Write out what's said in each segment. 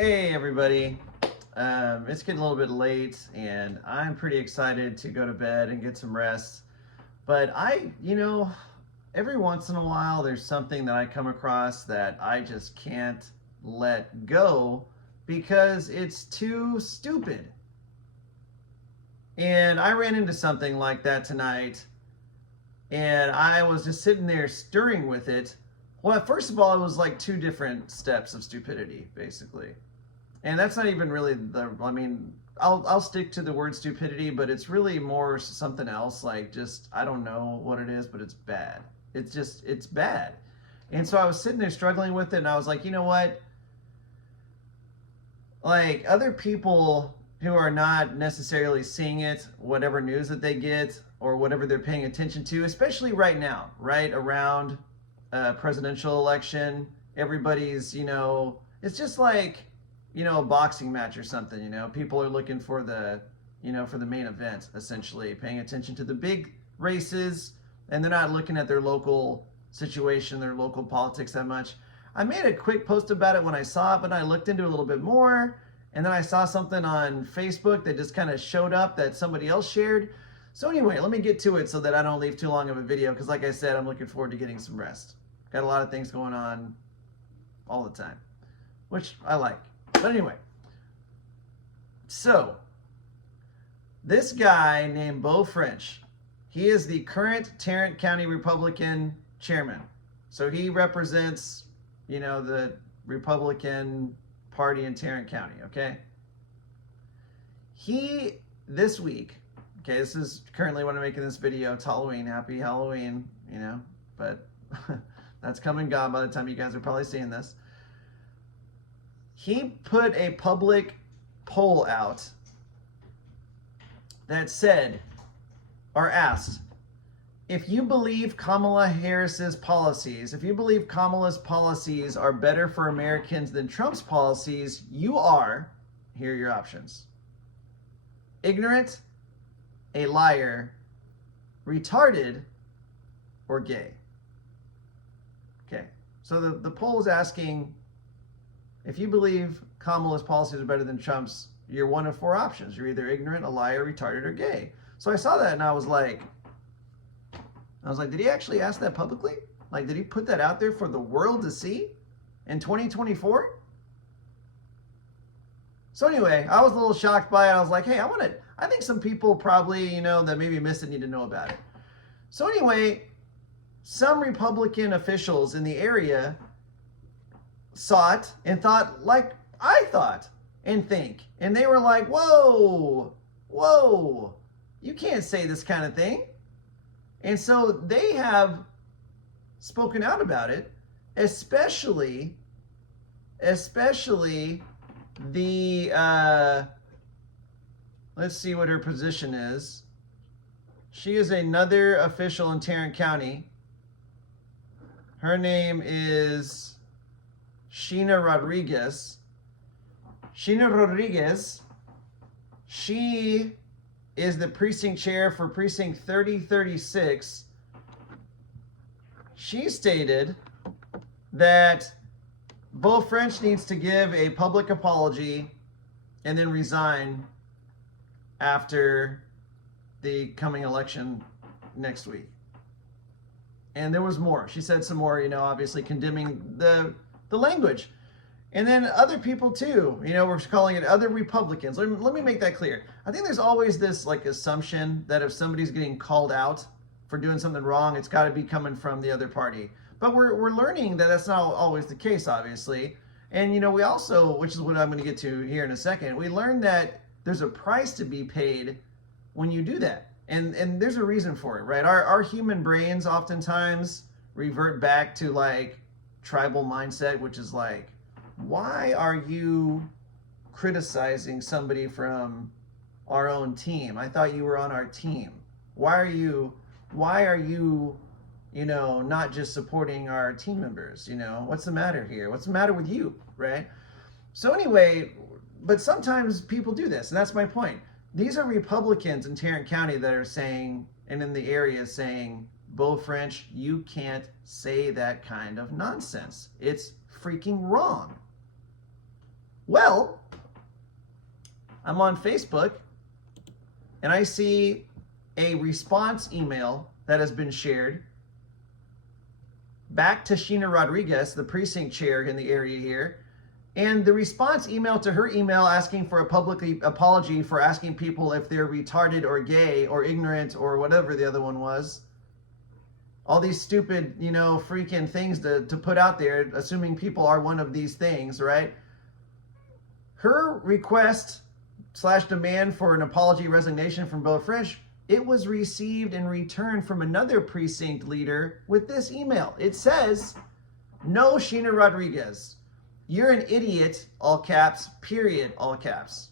Hey everybody, it's getting a little bit late and I'm pretty excited to go to bed and get some rest. But every once in a while there's something that I come across that I just can't let go because it's too stupid. And I ran into something like that tonight and I was just sitting there stirring with it. Well, first of all, it was like two different steps of stupidity, basically. And that's not even really I'll stick to the word stupidity, but it's really more something else. Like, just, I don't know what it is, but it's bad. It's bad. And so I was sitting there struggling with it, and I was like, you know what? Like, other people who are not necessarily seeing it, whatever news that they get, or whatever they're paying attention to, especially right now, right around presidential election, everybody's, it's just like, a boxing match or something. People are looking for for the main event, essentially paying attention to the big races, and they're not looking at their local situation, their local politics that much. I made a quick post about it when I saw it, but I looked into it a little bit more, and then I saw something on Facebook that just kind of showed up that somebody else shared. So anyway, let me get to it so that I don't leave too long of a video, because like I said, I'm looking forward to getting some rest. Got a lot of things going on all the time, which I like. But anyway, so this guy named Beau French, he is the current Tarrant County Republican chairman. So he represents, the Republican Party in Tarrant County, okay? This week, okay, this is currently when I'm making this video, it's Halloween, happy Halloween, but that's come and gone by the time you guys are probably seeing this. He put a public poll out that said, or asked, if you believe Kamala Harris's policies, if you believe Kamala's policies are better for Americans than Trump's policies, you are, here are your options: ignorant, a liar, retarded, or gay. Okay, so the poll is asking, if you believe Kamala's policies are better than Trump's, you're one of four options. You're either ignorant, a liar, retarded, or gay. So I saw that and I was like, did he actually ask that publicly? Like, did he put that out there for the world to see in 2024? So anyway, I was a little shocked by it. I was like, hey, I think some people probably, that maybe missed it need to know about it. So anyway, some Republican officials in the area saw it and thought like I thought and think. And they were like, whoa, you can't say this kind of thing. And so they have spoken out about it, especially the, let's see what her position is. She is another official in Tarrant County. Her name is Sheena Rodriguez. She is the precinct chair for precinct 3036. She stated that Beau French needs to give a public apology and then resign after the coming election next week. And there was more. She said some more, obviously condemning the language. And then other people too, we're calling it other Republicans. Let me make that clear. I think there's always this like assumption that if somebody's getting called out for doing something wrong, it's got to be coming from the other party. But we're learning that that's not always the case, obviously. And we also, which is what I'm going to get to here in a second, we learned that there's a price to be paid when you do that. And there's a reason for it, right? Our human brains oftentimes revert back to like tribal mindset, which is like, why are you criticizing somebody from our own team? I thought you were on our team. Why are you not just supporting our team members? What's the matter here? What's the matter with you, right? So anyway, but sometimes people do this, and that's my point. These are Republicans in Tarrant County that are saying, and in the area saying, Beau French, you can't say that kind of nonsense. It's freaking wrong. Well, I'm on Facebook and I see a response email that has been shared back to Sheena Rodriguez, the precinct chair in the area here. And the response email to her email asking for a public apology for asking people if they're retarded or gay or ignorant or whatever the other one was. All these stupid, freaking things to put out there, assuming people are one of these things, right? Her request / demand for an apology resignation from Beau French, it was received in return from another precinct leader with this email. It says, "No, Sheena Rodriguez. You're an idiot, all caps, period, all caps.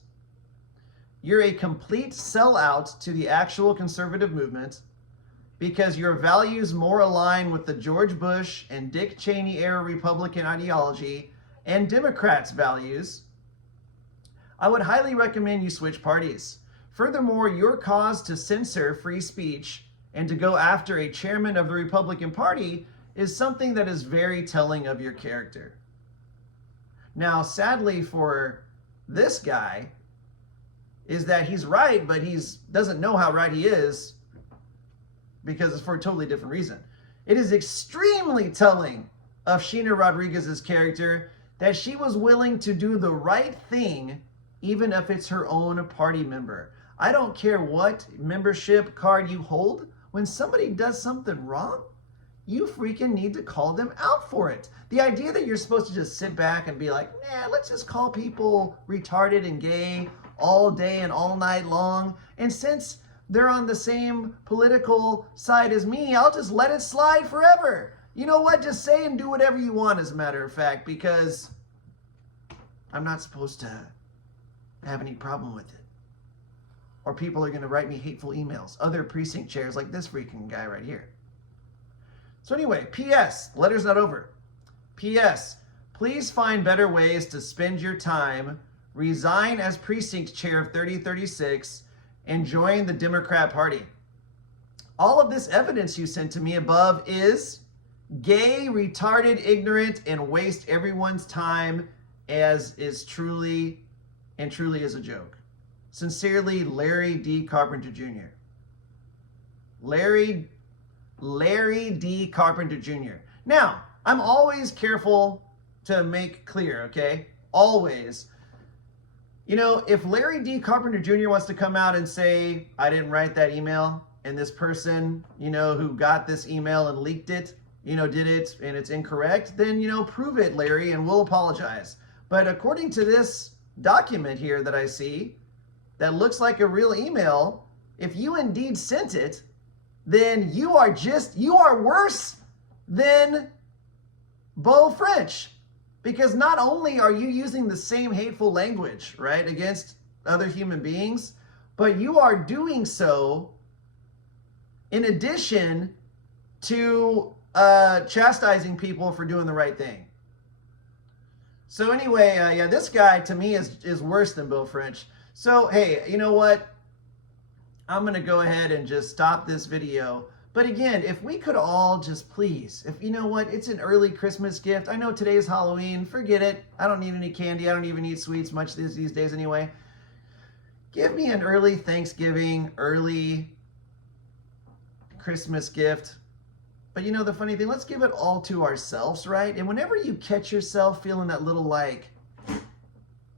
You're a complete sellout to the actual conservative movement because your values more align with the George Bush and Dick Cheney era Republican ideology and Democrats' values. I would highly recommend you switch parties. Furthermore, your cause to censor free speech and to go after a chairman of the Republican Party is something that is very telling of your character." Now, sadly for this guy, is that he's right, but he doesn't know how right he is because it's for a totally different reason. It is extremely telling of Sheena Rodriguez's character that she was willing to do the right thing even if it's her own party member. I don't care what membership card you hold. When somebody does something wrong, you freaking need to call them out for it. The idea that you're supposed to just sit back and be like, let's just call people retarded and gay all day and all night long. And since they're on the same political side as me, I'll just let it slide forever. You know what? Just say and do whatever you want, as a matter of fact, because I'm not supposed to have any problem with it. Or people are going to write me hateful emails. Other precinct chairs like this freaking guy right here. So anyway, P.S. The letter's not over. P.S. Please find better ways to spend your time. Resign as precinct chair of 3036 and join the Democrat Party. All of this evidence you sent to me above is gay, retarded, ignorant, and waste everyone's time, as is truly is a joke. Sincerely, Larry D. Carpenter Jr. Larry D. Carpenter Jr. Now, I'm always careful to make clear, okay? Always. If Larry D. Carpenter Jr. wants to come out and say, I didn't write that email, and this person, who got this email and leaked it, did it, and it's incorrect, then, prove it, Larry, and we'll apologize. But according to this document here that I see, that looks like a real email, if you indeed sent it, then you are worse than Beau French. Because not only are you using the same hateful language, right, against other human beings, but you are doing so in addition to chastising people for doing the right thing. So anyway, this guy to me is worse than Beau French. So, hey, you know what? I'm going to go ahead and just stop this video. But again, if we could all just please, if you know what, it's an early Christmas gift. I know today's Halloween. Forget it. I don't need any candy. I don't even eat sweets much these days anyway. Give me an early Thanksgiving, early Christmas gift. But the funny thing, let's give it all to ourselves, right? And whenever you catch yourself feeling that little like,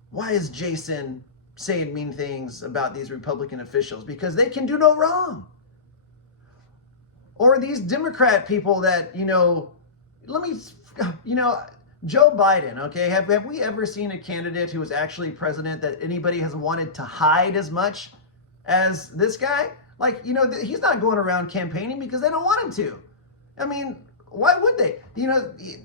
why is Jason saying mean things about these Republican officials? Because they can do no wrong. Or these Democrat people that, Joe Biden, okay? Have we ever seen a candidate who was actually president that anybody has wanted to hide as much as this guy? Like, he's not going around campaigning because they don't want him to. I mean, why would they?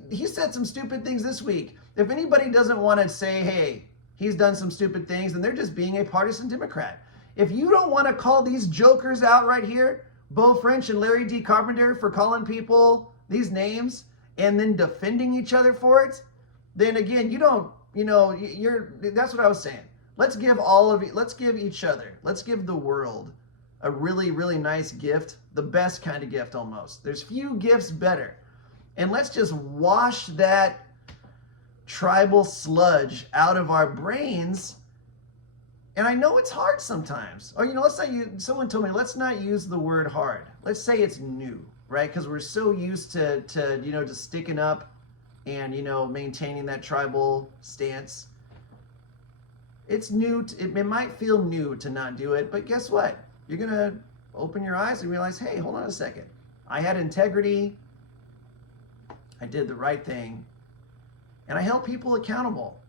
He said some stupid things this week. If anybody doesn't want to say, hey, he's done some stupid things, then they're just being a partisan Democrat. If you don't want to call these jokers out right here, Beau French and Larry D. Carpenter, for calling people these names and then defending each other for it, then again, that's what I was saying. Let's give each other, let's give the world a really, really nice gift, the best kind of gift almost. There's few gifts better. And let's just wash that tribal sludge out of our brains. And I know it's hard sometimes. Or, let's not use, someone told me, let's not use the word hard. Let's say it's new, right? Because we're so used to just sticking up and, maintaining that tribal stance. It's new. It might feel new to not do it, but guess what? You're going to open your eyes and realize, hey, hold on a second. I had integrity. I did the right thing. And I held people accountable.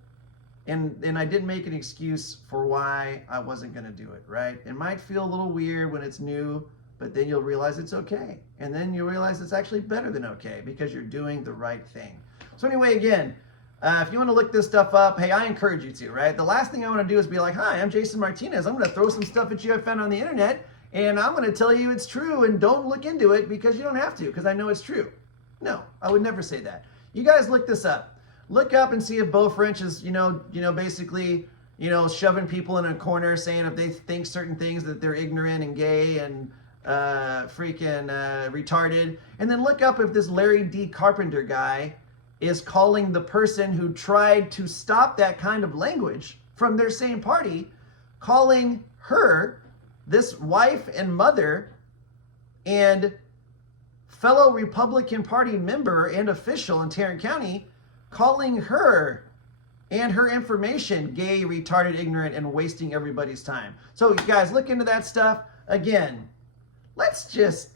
And I didn't make an excuse for why I wasn't going to do it, right? It might feel a little weird when it's new, but then you'll realize it's okay. And then you'll realize it's actually better than okay because you're doing the right thing. So anyway, again, if you want to look this stuff up, hey, I encourage you to, right? The last thing I want to do is be like, hi, I'm Jason Martinez. I'm going to throw some stuff at you I found on the internet, and I'm going to tell you it's true, and don't look into it because you don't have to, because I know it's true. No, I would never say that. You guys look this up. Look up and see if Beau French is, basically, shoving people in a corner, saying if they think certain things that they're ignorant and gay and freaking retarded. And then look up if this Larry D. Carpenter guy is calling the person who tried to stop that kind of language from their same party, calling her, this wife and mother and fellow Republican Party member and official in Tarrant County, calling her and her information gay, retarded, ignorant, and wasting everybody's time. So you guys look into that stuff. Again, let's just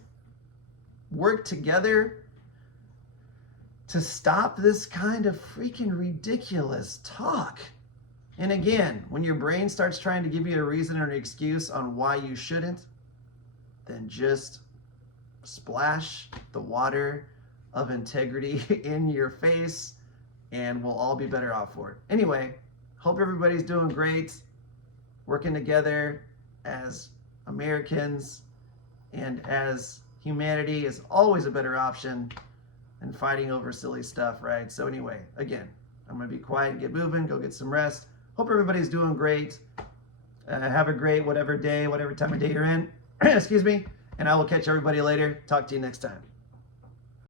work together to stop this kind of freaking ridiculous talk. And again, when your brain starts trying to give you a reason or an excuse on why you shouldn't, then just splash the water of integrity in your face, and we'll all be better off for it. Anyway, hope everybody's doing great, working together as Americans and as humanity is always a better option than fighting over silly stuff, right? So anyway, again, I'm going to be quiet and get moving, go get some rest. Hope everybody's doing great. Have a great whatever day, whatever time of day you're in. Excuse me. And I will catch everybody later. Talk to you next time.